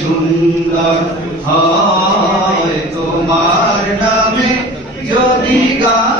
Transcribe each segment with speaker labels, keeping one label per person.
Speaker 1: সুন্দর হয় তোমার নামে। যদি গান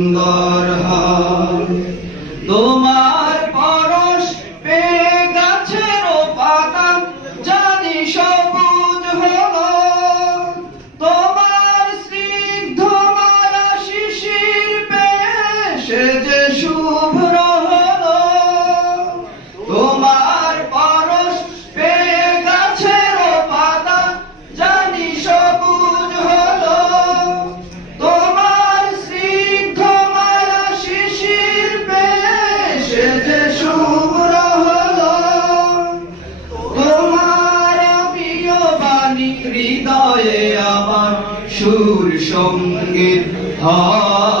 Speaker 1: যে শুভ্র তোমার পরশ পেয়ে গাছের পাতা, জানি সবুজ হলো। তোমার স্নিগ্ধ মায়া শিশির পেশে যে শুভ্র হলো তোমার প্রিয় বাণী হৃদয়ে আমার সুর সংগীত হয়।